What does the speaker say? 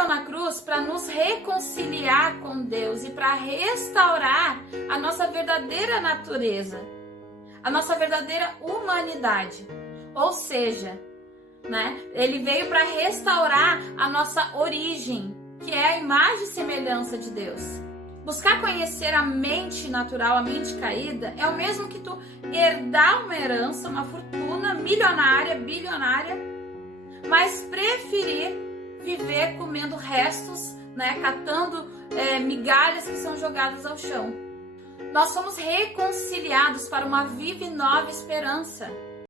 morreu na cruz para nos reconciliar com Deus e para restaurar a nossa verdadeira natureza, a nossa verdadeira humanidade. Ou seja, né, ele veio para restaurar a nossa origem, que é a imagem e semelhança de Deus. Buscar conhecer a mente natural, a mente caída, é o mesmo que tu herdar uma herança, uma fortuna milionária, bilionária, mas preferir viver comendo restos, né, catando migalhas que são jogadas ao chão. Nós somos reconciliados para uma viva e nova esperança.